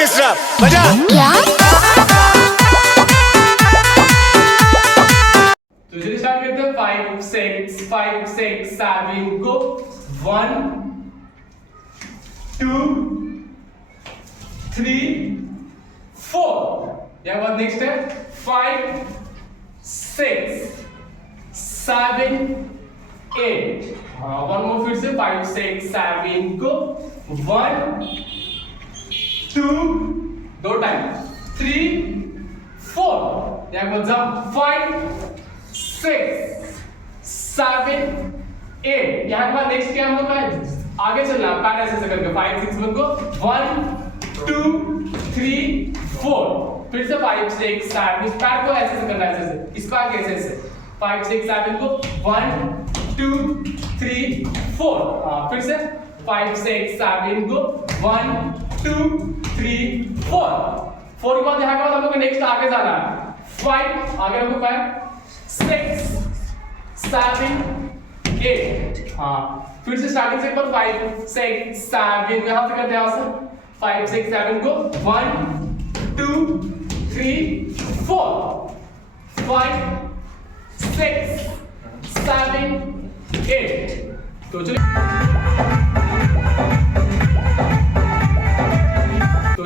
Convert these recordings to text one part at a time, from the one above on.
Orchestra बजा। क्या? तो चलिए स्टार्ट करते हैं। 5 6 5 6 7 गो। 1 2 3 4। यहाँ बाद नेक्स्ट है 5 6 7 8। हाँ वन मोर फिर से 5 6 7 गो। 1 2 दो टाइम 3 4। यहाँ बाद जंप 5 6 7 8। यहाँ के बाद नेक्स्ट क्या हम लोग का आगे चलना पैर ऐसे करके 5 6 को 1 2 3 4। फिर से 5 6 7 इस पैर को ऐसे करना है, ऐसे इसको आगे ऐसे 5 6 7 को 1 2 3 4। हाँ फिर से 5 6 7 को 1 2 3 4। 4 के बाद यहाँ के बाद हम लोग नेक्स्ट आगे जाना है 5 आगे रखो पैर 6 7 8। हाँ फिर से स्टार्टिंग से एक बार 5 6 7 यहाँ से करते हैं यहाँ से 5 6 7 को 1 2 3 4 5 6 7 8। तो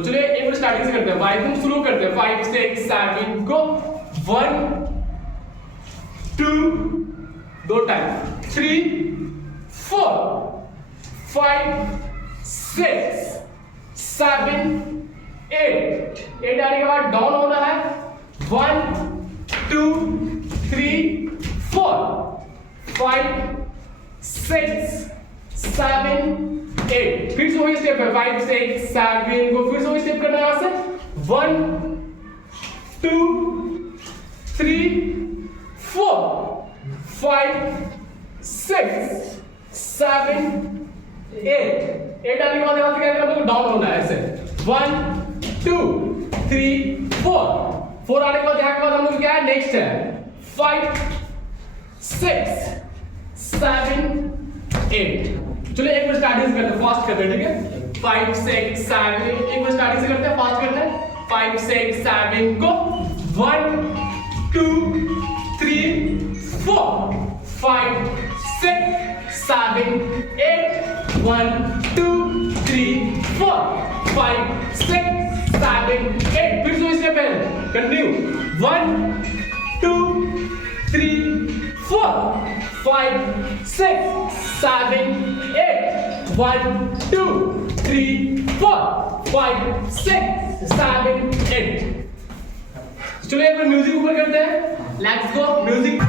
चलिए एक बार स्टार्टिंग से करते हैं 5 को शुरू करते हैं 5 6 7 को 1 2 दो टाइम 3 4 5 6 7 8। 8 आने के बाद डाउन होना है 1 2 3 4 5 6 7 8। फिर से वही स्टेप है 5 6 7 को फिर से वही स्टेप करना है यहाँ से 1 2 3 4 5 6 7 8। 8 आने के बाद यहाँ से क्या करना है डाउन होना है ऐसे 1 2 3 4। 4 आने के बाद यहाँ के बाद हम लोग क्या है नेक्स्ट है 5 6 7 8। चलिए एक बार स्टार्टिंग से करते हैं फास्ट करते हैं ठीक है 5 6 7 एक बार स्टार्टिंग से करते हैं फास्ट करते हैं 5 6 7 को 1 2 3 4 5 6 7 8 1 2 3 4 5 6 7 8। फिर से स्टेप है कंटिन्यू 1 2 3 4 5 6 7 8 1 2 3 4 5 6 7 8। चलो एक बार म्यूजिक ऊपर करते हैं। Let's go music.